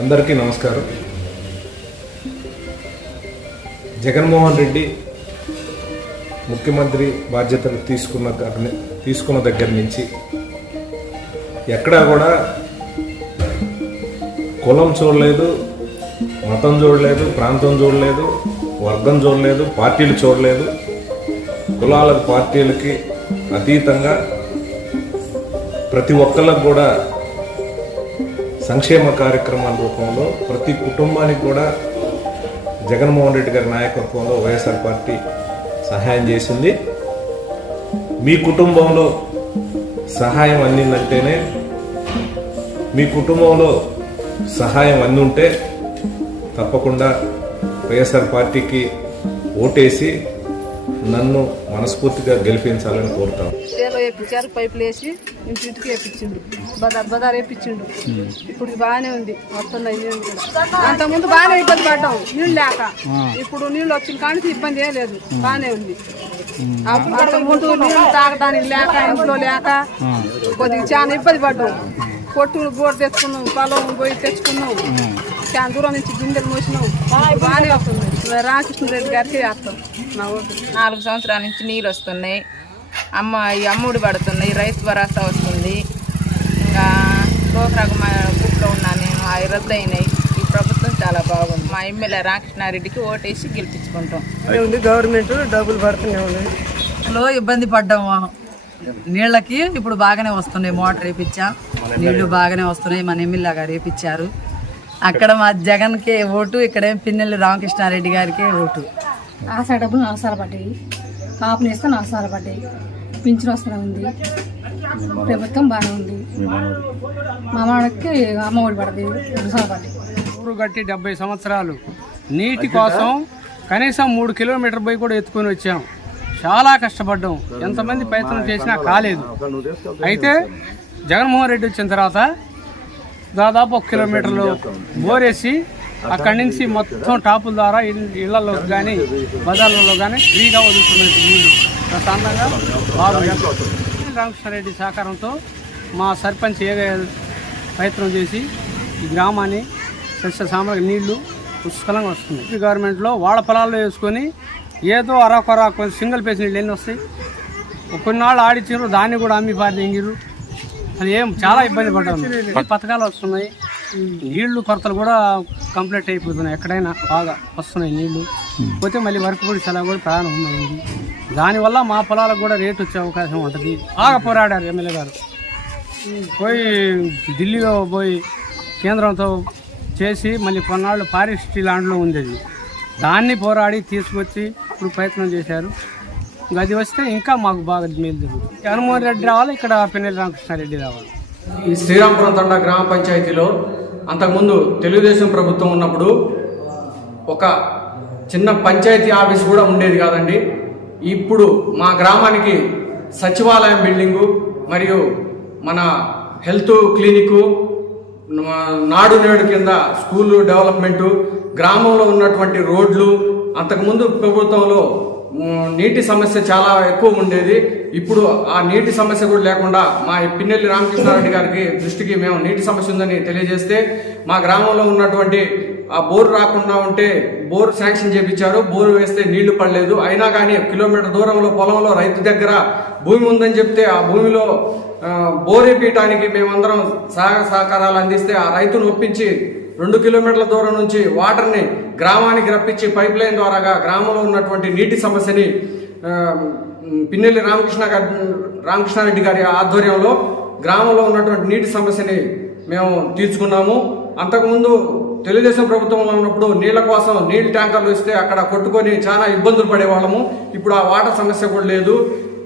అందరికీ నమస్కారం. జగన్మోహన్ రెడ్డి ముఖ్యమంత్రి బాధ్యతలు తీసుకున్న దగ్గర- తీసుకున్న దగ్గర నుంచి ఎక్కడా కూడా కులం చూడలేదు మతం చూడలేదు ప్రాంతం చూడలేదు వర్గం చూడలేదు పార్టీలు చూడలేదు. కులాలకు పార్టీలకి అతీతంగా ప్రతి ఒక్కళ్ళకు కూడా సంక్షేమ కార్యక్రమాల రూపంలో ప్రతి కుటుంబానికి కూడా జగన్మోహన్ రెడ్డి గారి నాయకత్వంలో వైఎస్ఆర్ పార్టీ సహాయం చేసింది. మీ కుటుంబంలో సహాయం అందిందంటేనే మీ కుటుంబంలో సహాయం అందుంటే తప్పకుండా వైఎస్ఆర్ పార్టీకి ఓటేసి నన్ను మనస్ఫూర్తిగా గెలిపించాలని వేపించారు పైపులు వేసి ఇంటింటికి వేపించిండు బజార్ బజార్ వేపించిండు ఇప్పుడు బాగానే ఉంది. కూడా అంతకుముందు బాగానే ఇబ్బంది పడ్డాం. నీళ్ళు లేక. ఇప్పుడు నీళ్ళు వచ్చిన కానీ ఇబ్బంది ఏం లేదు. బాగానే ఉంది. అప్పుడు అంతకుముందు నీళ్ళు తాగడానికి లేక ఇంట్లో లేక కొద్దిగా చాలా ఇబ్బంది పడ్డాం. పొట్టులు బోర్ తెచ్చుకున్నాం పొలం పోయి తెచ్చుకున్నాం. చాలా దూరం నుంచి గింజలు మోసినాం బాగానే వస్తుంది రామకృష్ణారెడ్డి గారికి వేస్తాం ఓటు నాలుగు సంవత్సరాల నుంచి నీళ్ళు వస్తున్నాయి. అమ్మ ఈ అమ్ముడు పడుతున్నాయి. రైతు భరోసా వస్తుంది. ఇంకా ప్రోగ్రామ్ గ్రూప్లో ఉన్నా నేను. అవి రద్దు అయినాయి ఈ ప్రభుత్వం చాలా బాగుంది. మా ఎమ్మెల్యే రామకృష్ణారెడ్డికి ఓటేసి గెలిపించుకుంటాం. ఉంది గవర్నమెంట్. డబ్బులు పడుతూనే ఉన్నాయి. లో ఇబ్బంది పడ్డాము నీళ్ళకి ఇప్పుడు బాగానే వస్తున్నాయి. మోటార్ వేపించాం. నీళ్ళు బాగానే వస్తున్నాయి. మన ఎమ్మెల్యే గారు వేపించారు. అక్కడ మా జగన్కి ఓటు ఇక్కడేం పిన్నెల్లి రామకృష్ణారెడ్డి గారికి ఓటు. ఆశా డబ్బులు నాలుగు సార్లు పడ్డాయి. కాపులు ఇస్తే నాలుగు సార్లు పడ్డాయి. పింఛన్ వస్తూనే ఉంది. ప్రభుత్వం బాగానే ఉంది. మా మామకి అమ్మ ఒడి పడది. పడ్డాయి. ఊరు గట్టి డెబ్బై సంవత్సరాలు. నీటి కోసం కనీసం మూడు కిలోమీటర్ పోయి కూడా ఎత్తుకొని వచ్చాం. చాలా కష్టపడ్డాం. ఎంతమంది ప్రయత్నం చేసినా కాలేదు. అయితే జగన్మోహన్ రెడ్డి వచ్చిన తర్వాత దాదాపు ఒక కిలోమీటర్లు బోరేసి అక్కడి నుంచి మొత్తం టాపుల ద్వారా ఇళ్ళలో కానీ బజార్లలో కానీ ఫ్రీగా వదులుతున్నాయి నీళ్ళు. ప్రశాంతంగా బాగుంది రామకృష్ణారెడ్డి సహకారంతో మా సర్పంచ్ ఏ ప్రయత్నం చేసి ఈ గ్రామాన్ని సస్య సామగ్రి నీళ్ళు పుష్కలంగా ఈ గవర్నమెంట్లో వాళ్ళ పొలాల్లో వేసుకొని ఏదో అరాకొరా కొంచెం సింగిల్ పేస్ నీళ్ళు ఎన్ని వస్తాయి? కొన్నాళ్ళు ఆడిచ్చారు దాన్ని కూడా అమ్మి పారింగిరు అది ఏం చాలా ఇబ్బంది పడ్డాము పథకాలు వస్తున్నాయి. నీళ్ళు కొరతలు కూడా కంప్లీట్ అయిపోతున్నాయి ఎక్కడైనా బాగా వస్తున్నాయి నీళ్ళు. పోతే మళ్ళీ వర్క్ కూడా చాలా కూడా ప్రారంభమైంది దానివల్ల మా పొలాలకు కూడా రేటు వచ్చే అవకాశం ఉంటుంది. బాగా పోరాడారు ఎమ్మెల్యే గారు. పోయి ఢిల్లీలో పోయి కేంద్రంతో చేసి మళ్ళీ కొన్నాళ్ళు ఫారెస్ట్ ల్యాండ్లో ఉంది అది దాన్ని పోరాడి తీసుకొచ్చి ఇప్పుడు ప్రయత్నం చేశారు. గది వస్తే ఇంకా మాకు బాగా మేలు జరుగుతుంది. జగన్మోహన్ రెడ్డి రావాలి ఇక్కడ పిన్నెల్లి రామకృష్ణారెడ్డి రావాలి. ఈ శ్రీరాంపురం తండ గ్రామ పంచాయతీలో అంతకుముందు తెలుగుదేశం ప్రభుత్వం ఉన్నప్పుడు ఒక చిన్న పంచాయతీ ఆఫీస్ కూడా ఉండేది కాదండి. ఇప్పుడు మా గ్రామానికి సచివాలయం బిల్డింగు మరియు మన హెల్త్ క్లినిక్ నాడు నేడు కింద స్కూలు డెవలప్మెంటు గ్రామంలో ఉన్నటువంటి రోడ్లు అంతకుముందు ప్రభుత్వంలో నీటి సమస్య చాలా ఎక్కువ ఉండేది. ఇప్పుడు ఆ నీటి సమస్య కూడా లేకుండా మా పిన్నెల్లి రామకృష్ణారెడ్డి గారికి దృష్టికి మేము నీటి సమస్య ఉందని తెలియజేస్తే మా గ్రామంలో ఉన్నటువంటి ఆ బోర్ రాకుండా ఉంటే బోర్ శాంక్షన్ చేపించారు. బోర్ వేస్తే నీళ్ళు పడలేదు. అయినా కానీ కిలోమీటర్ దూరంలో పొలంలో రైతు దగ్గర భూమి ఉందని చెప్తే ఆ భూమిలో బోరే బోర్ వేపించడానికి మేమందరం సహాయ సహకారాలు అందిస్తే ఆ రైతును ఒప్పించి రెండు కిలోమీటర్ల దూరం నుంచి వాటర్ని గ్రామానికి రప్పించి పైప్ లైన్ ద్వారాగా గ్రామంలో ఉన్నటువంటి నీటి సమస్యని పిన్నెల్లి రామకృష్ణ గారి రామకృష్ణారెడ్డి గారి ఆధ్వర్యంలో గ్రామంలో ఉన్నటువంటి నీటి సమస్యని మేము తీర్చుకున్నాము. అంతకుముందు తెలుగుదేశం ప్రభుత్వంలో ఉన్నప్పుడు నీళ్ళ కోసం నీళ్ళ ట్యాంకర్లు ఇస్తే అక్కడ కొట్టుకొని చాలా ఇబ్బందులు పడేవాళ్ళము. ఇప్పుడు ఆ వాటర్ సమస్య కూడా లేదు.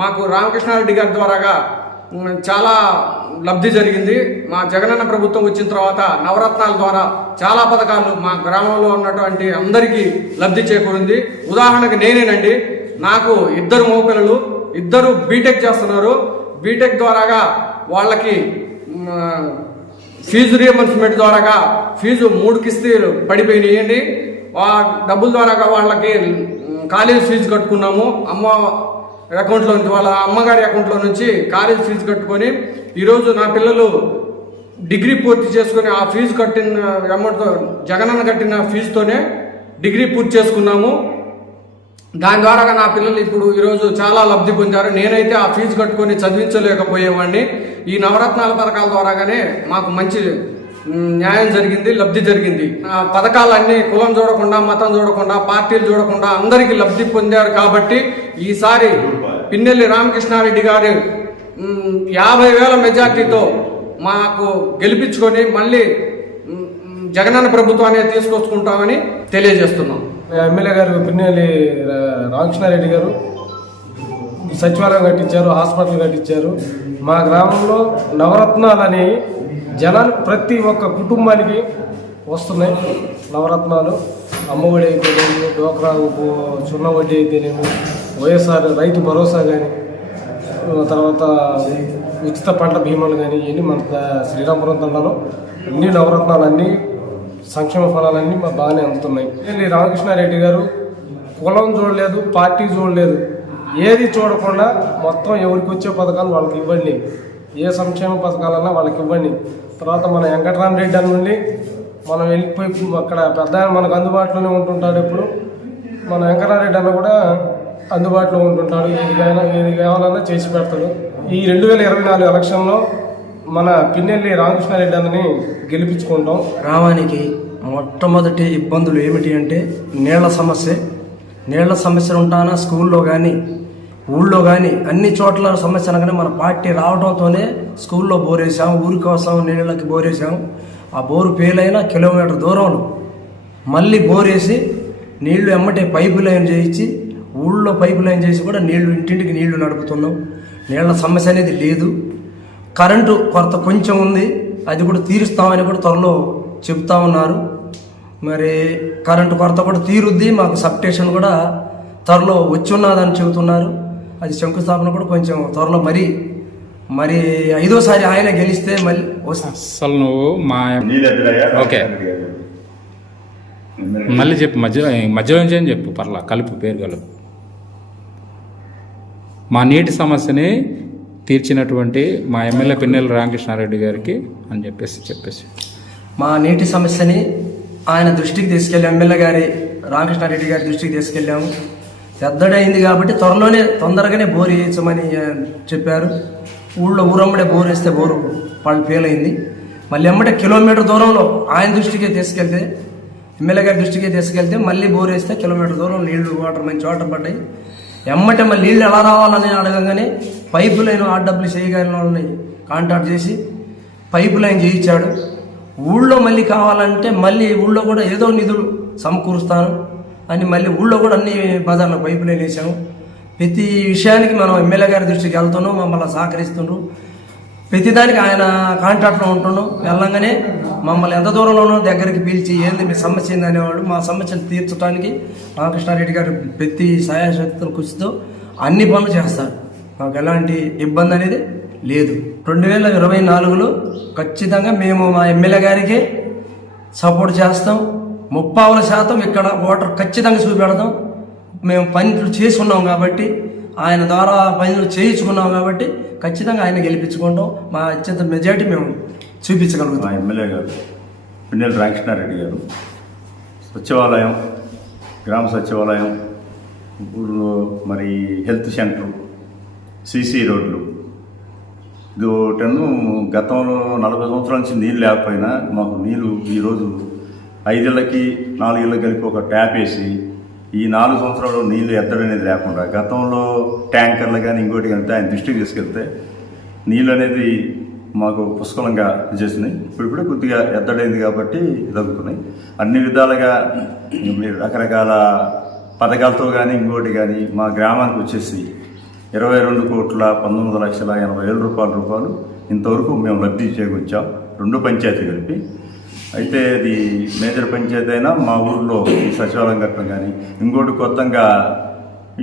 మాకు రామకృష్ణారెడ్డి గారి ద్వారాగా చాలా లబ్ధి జరిగింది. మా జగనన్న ప్రభుత్వం వచ్చిన తర్వాత నవరత్నాల ద్వారా చాలా పథకాలు మా గ్రామంలో ఉన్నటువంటి అందరికీ లబ్ధి చేకూరింది. ఉదాహరణకు నేనేనండి. నాకు ఇద్దరు మగపిల్లలు ఇద్దరు బీటెక్ చేస్తున్నారు. బీటెక్ ద్వారాగా వాళ్ళకి ఫీజు రియంబర్స్మెంట్ ద్వారాగా ఫీజు మూడు కిస్తీలు పడిపోయినాయండి. డబ్బుల ద్వారాగా వాళ్ళకి కాలేజ్ ఫీజు కట్టుకున్నాము. అమ్మ అకౌంట్లో నుంచి వాళ్ళ అమ్మగారి అకౌంట్లో నుంచి కాలేజ్ ఫీజు కట్టుకొని ఈరోజు నా పిల్లలు డిగ్రీ పూర్తి చేసుకొని ఆ ఫీజు కట్టిన అమౌంట్తో జగనన్న కట్టిన ఫీజుతోనే డిగ్రీ పూర్తి చేసుకున్నాము. దాని ద్వారా నా పిల్లలు ఇప్పుడు ఈరోజు చాలా లబ్ధి పొందారు. నేనైతే ఆ ఫీజు కట్టుకొని చదివించలేకపోయేవాడిని. ఈ నవరత్నాల పథకాల ద్వారాగానే మాకు మంచి న్యాయం జరిగింది లబ్ధి జరిగింది. ఆ పథకాలన్నీ కులం చూడకుండా మతం చూడకుండా పార్టీలు చూడకుండా అందరికీ లబ్ధి పొందారు కాబట్టి ఈసారి పిన్నెల్లి రామకృష్ణారెడ్డి గారి యాభై వేల మెజార్టీతో మాకు గెలిపించుకొని మళ్ళీ జగనన్న ప్రభుత్వాన్ని తీసుకొచ్చుకుంటామని తెలియజేస్తున్నాం. ఎమ్మెల్యే గారు పిన్నెల్లి రామకృష్ణారెడ్డి గారు సచివాలయం కట్టించారు హాస్పిటల్ కట్టించారు. మా గ్రామంలో నవరత్నాలని జనాలు ప్రతి ఒక్క కుటుంబానికి వస్తున్నాయి. నవరత్నాలు అమ్మఒడి అయితేనేమి డోక్రా ఉప్పు- వడ్డీ అయితేనేమి వైఎస్ఆర్ రైతు భరోసా కానీ తర్వాత ఉచిత పంట భీమాలు కానీ ఇవన్నీ మన శ్రీరామపురం తండాలో అన్ని నవరత్నాలు అన్నీ సంక్షేమ ఫలాలన్నీ మా బాగానే అందుతున్నాయి. పిన్నెల్లి రామకృష్ణారెడ్డి గారు? కులం చూడలేదు పార్టీ చూడలేదు. ఏది చూడకుండా మొత్తం ఎవరికి వచ్చే పథకాలు వాళ్ళకి ఇవ్వండి. ఏ సంక్షేమ పథకాలన్నా వాళ్ళకి ఇవ్వండి. తర్వాత మన వెంకటరామరెడ్డి అని నుండి మనం వెళ్ళిపోయి అక్కడ పెద్ద మనకు అందుబాటులోనే ఉంటుంటాడు ఎప్పుడు. మన వెంకటరామరెడ్డి అన్న కూడా అందుబాటులో ఉంటుంటాడు. ఏది కావాలన్నా ఏది కావాలన్నా చేసి పెడతాడు. ఈ రెండు వేల ఇరవై నాలుగు ఎలక్షన్లో మన పిన్నెల్లి రామకృష్ణారెడ్డి అన్నని గెలిపించుకుంటాం. గ్రామానికి మొట్టమొదటి ఇబ్బందులు ఏమిటి అంటే నీళ్ళ సమస్య. నీళ్ళ సమస్య ఉంటానా స్కూల్లో కానీ ఊళ్ళో కానీ అన్ని చోట్ల సమస్య అనగానే మన పార్టీ రావడంతోనే స్కూల్లో బోరేసాం ఊరి కోసం నీళ్ళకి బోరేసాం ఆ బోరు ఫెయిల్ అయినా కిలోమీటర్ దూరంలో. మళ్ళీ బోరేసి నీళ్ళు ఎమ్మటే పైపు లైన్ చేయించి ఊళ్ళో పైపు లైన్ చేసి కూడా నీళ్ళు ఇంటింటికి నీళ్ళు నడుపుతున్నాం. నీళ్ళ సమస్య అనేది లేదు. కరెంటు కొరత కొంచెం ఉంది. అది కూడా తీరుస్తామని కూడా త్వరలో చెప్తా ఉన్నారు. మరి కరెంటు కొరత కూడా తీరుద్ది. మాకు సబ్స్టేషన్ కూడా త్వరలో వచ్చి ఉన్నదని చెబుతున్నారు. అది శంకుస్థాపన కూడా కొంచెం త్వరలో మరి మరి ఐదోసారి ఆయన గెలిస్తే మళ్ళీ అసలు నువ్వు మా ఓకే. మళ్ళీ చెప్పు మధ్య మధ్యలో నుంచి అని చెప్పు? పర్లా కలుపు పేరు కలుపు. మా నీటి సమస్యని తీర్చినటువంటి మా ఎమ్మెల్యే పిన్నెల రామకృష్ణారెడ్డి గారికి అని చెప్పేసి చెప్పేసి. మా నీటి సమస్యని ఆయన దృష్టికి తీసుకెళ్ళి ఎమ్మెల్యే గారి రామకృష్ణారెడ్డి గారి దృష్టికి తీసుకెళ్ళాము. పెద్దడైంది కాబట్టి త్వరలోనే తొందరగానే బోర్ వేయించమని చెప్పారు. ఊళ్ళో ఊరమ్మడే బోర్ వేస్తే బోరు వాళ్ళు ఫెయిల్ అయింది. మళ్ళీ ఎమ్మటే కిలోమీటర్ దూరంలో ఆయన దృష్టికి తీసుకెళ్తే ఎమ్మెల్యే గారి దృష్టికి తీసుకెళ్తే మళ్ళీ బోర్ వేస్తే కిలోమీటర్ దూరం నీళ్ళు వాటర్ మంచి వాటర్ పడ్డాయి. ఎమ్మటే మళ్ళీ నీళ్ళు ఎలా రావాలని అడగగానే పైపు లైన్ ఆర్డబ్ల్యూ చేయగలిగిన వాళ్ళని కాంటాక్ట్ చేసి పైపు లైన్ చేయించాడు. ఊళ్ళో మళ్ళీ కావాలంటే మళ్ళీ ఊళ్ళో కూడా ఏదో నిధులు సమకూరుస్తాను అని మళ్ళీ ఊళ్ళో కూడా అన్ని బజార్లో పైపు లైన్ వేసాము ప్రతి విషయానికి మనం ఎమ్మెల్యే గారి దృష్టికి వెళ్తున్నాం మమ్మల్ని సహకరిస్తుండ్రు. ప్రతిదానికి ఆయన కాంట్రాక్ట్లో ఉంటున్నాం. వెళ్ళంగానే మమ్మల్ని ఎంత దూరంలోనో దగ్గరికి పిలిచి ఏంది మీ సమస్య ఏంది? మా సమస్యను తీర్చడానికి రామకృష్ణారెడ్డి గారు ప్రతి సహాయశక్తులు కృషితో అన్ని పనులు చేస్తారు. మాకు ఎలాంటి ఇబ్బంది అనేది లేదు. రెండు వేల ఇరవై నాలుగులో ఖచ్చితంగా మేము మా ఎమ్మెల్యే గారికి సపోర్ట్ చేస్తాం. ముప్పావుల శాతం ఇక్కడ ఓటర్ ఖచ్చితంగా చూపెడతాం. మేము పనులు చేసుకున్నాం కాబట్టి ఆయన ద్వారా పనులు చేయించుకున్నాం కాబట్టి ఖచ్చితంగా ఆయన గెలిపించుకుంటాం. మా అత్యంత మెజారిటీ మేము చూపించగలుగుతాం. ఎమ్మెల్యే గారు పిన్నెల రామకృష్ణారెడ్డి గారు సచివాలయం గ్రామ సచివాలయం ఊళ్ళో మరి హెల్త్ సెంటర్ సీసీ రోడ్లు. ఇది గతంలో నలభై సంవత్సరాల నుంచి నీళ్ళు లేకపోయినా మాకు నీళ్ళు ఈరోజు ఐదేళ్ళకి నాలుగేళ్ళకి కలిపి ఒక ట్యాప్ వేసి ఈ నాలుగు సంవత్సరాలు నీళ్ళు ఎత్తడనేది లేకుండా గతంలో ట్యాంకర్లు కానీ ఇంకోటి కానీ ఆయన దృష్టికి తీసుకెళ్తే నీళ్ళు అనేది మాకు పుష్కలంగా చేసినాయి ఇప్పుడు ఇప్పుడు కొద్దిగా ఎద్దడైంది కాబట్టి తగ్గుతున్నాయి. అన్ని విధాలుగా మీరు రకరకాల పథకాలతో కానీ ఇంకోటి కానీ మా గ్రామానికి వచ్చేసి ఇరవై రెండు కోట్ల పంతొమ్మిది లక్షల ఎనభై వేల రూపాయల రూపాయలు ఇంతవరకు మేము లబ్ధి చేకూర్చాం. రెండు పంచాయతీ కలిపి అయితే ఇది మేజర్ పంచాయతీ అయినా మా ఊర్లో ఈ సచివాలయం కట్టడం కానీ ఇంకోటి కొత్తగా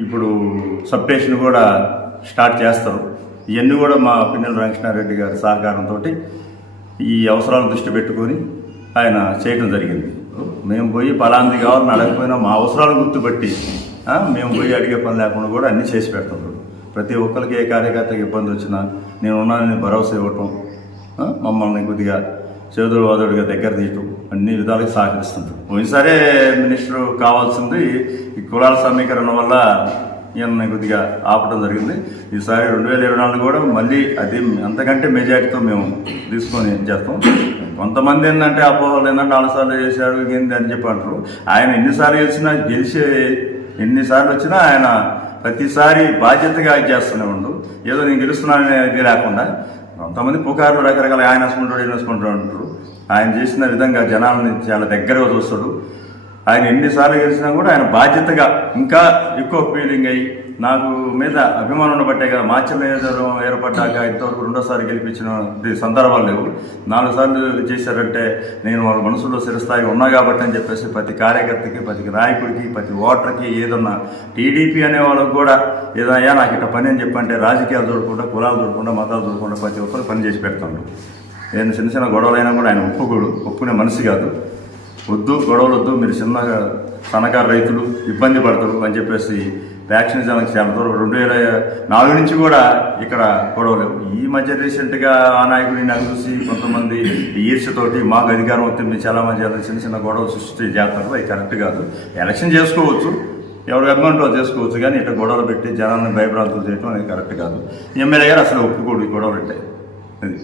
ఇప్పుడు సబ్స్టేషన్ కూడా స్టార్ట్ చేస్తారు. ఇవన్నీ కూడా మా పిన్నెల రంకృష్ణారెడ్డి గారి సహకారంతో ఈ అవసరాలను దృష్టి పెట్టుకొని ఆయన చేయడం జరిగింది. మేము పోయి పలాంది కావాలని అడగకపోయినా మా అవసరాలు గుర్తుపట్టి మేము పోయి అడిగే పని లేకుండా కూడా అన్నీ చేసి పెడుతున్నారు ప్రతి ఒక్కరికి ఏ కార్యకర్తకి ఇబ్బంది వచ్చినా నేను ఉన్నానని భరోసా ఇవ్వటం మమ్మల్ని కొద్దిగా చేదుడు దగ్గర తీయటం అన్ని విధాలుగా సహకరిస్తుంటారు పోయినసారే మినిస్టర్ కావాల్సింది ఈ కులాల సమీకరణ వల్ల ఈయన కొద్దిగా ఆపడం జరిగింది. ఈసారి రెండు వేల ఇరవై నాలుగు కూడా మళ్ళీ అది అంతకంటే మెజారిటీతో మేము తీసుకొని చేస్తాం. కొంతమంది ఏంటంటే అపోహలు ఏంటంటే నాలుగు సార్లు ఏంది అని చెప్పి అంటారు. ఆయన ఎన్నిసార్లు గెలిచినా గెలిచే ఎన్నిసార్లు వచ్చినా ఆయన ప్రతిసారి బాధ్యతగా చేస్తూనే ఉండు. ఏదో నేను గెలుస్తున్నాననేది లేకుండా కొంతమంది పుకార్లు రకరకాల ఆయన వేసుకుంటాడు ఈయన వేసుకుంటాడు అంటారు. ఆయన చేసిన విధంగా జనాలని చాలా దగ్గరగా చూస్తాడు. ఆయన ఎన్నిసార్లు గెలిచినా కూడా ఆయన బాధ్యతగా ఇంకా ఎక్కువ ఫీలింగ్ అయ్యి నాకు మీద అభిమానం ఉండబట్టే కదా నియోజకవర్గం ఏర్పడ్డాక ఇంతవరకు రెండోసారి గెలిపించిన సందర్భాలు లేవు. నాలుగు సార్లు చేశారంటే నేను వాళ్ళ మనసులో చిరస్థాయి ఉన్నా కాబట్టి అని చెప్పేసి ప్రతి కార్యకర్తకి ప్రతి నాయకుడికి ప్రతి ఓటర్కి ఏదన్నా టీడీపీ అనే వాళ్ళకు కూడా ఏదయ్యా నాకు ఇట్లా పని అని చెప్పంటే రాజకీయాలు చూడకుండా కులాలు చూడకుండా మతాలు చూడకుండా ప్రతి ఒక్కరు పని చేసి పెడతాడు నేను చిన్న చిన్న గొడవలైనా కూడా ఆయన ఒప్పుకోడు ఒప్పుకునే మనిషి కాదు. వద్దు గొడవలు వద్దు మీరు చిన్నగా సన్నకారు రైతులు ఇబ్బంది పడతారు అని చెప్పేసి వ్యాక్సిన్ జనానికి చాలా దూరం రెండు వేల నాలుగు నుంచి కూడా ఇక్కడ గొడవలు ఈ మధ్య రీసెంట్గా ఆ నాయకుడిని నాకు చూసి కొంతమంది ఈర్ష్యతోటి మాకు అధికారం వస్తుంది మీరు చాలా మంది చిన్న చిన్న గొడవలు సృష్టి చేస్తారు. అది కరెక్ట్ కాదు. ఎలక్షన్ చేసుకోవచ్చు. ఎవరు గవర్నమెంట్లో చేసుకోవచ్చు. కానీ ఇట్లా గొడవలు పెట్టి జనాన్ని భయభ్రాంతులు చేయడం అనేది కరెక్ట్ కాదు. ఎమ్మెల్యే గారు అసలు ఒప్పుకోడు ఈ గొడవలు పెట్టాయి అది.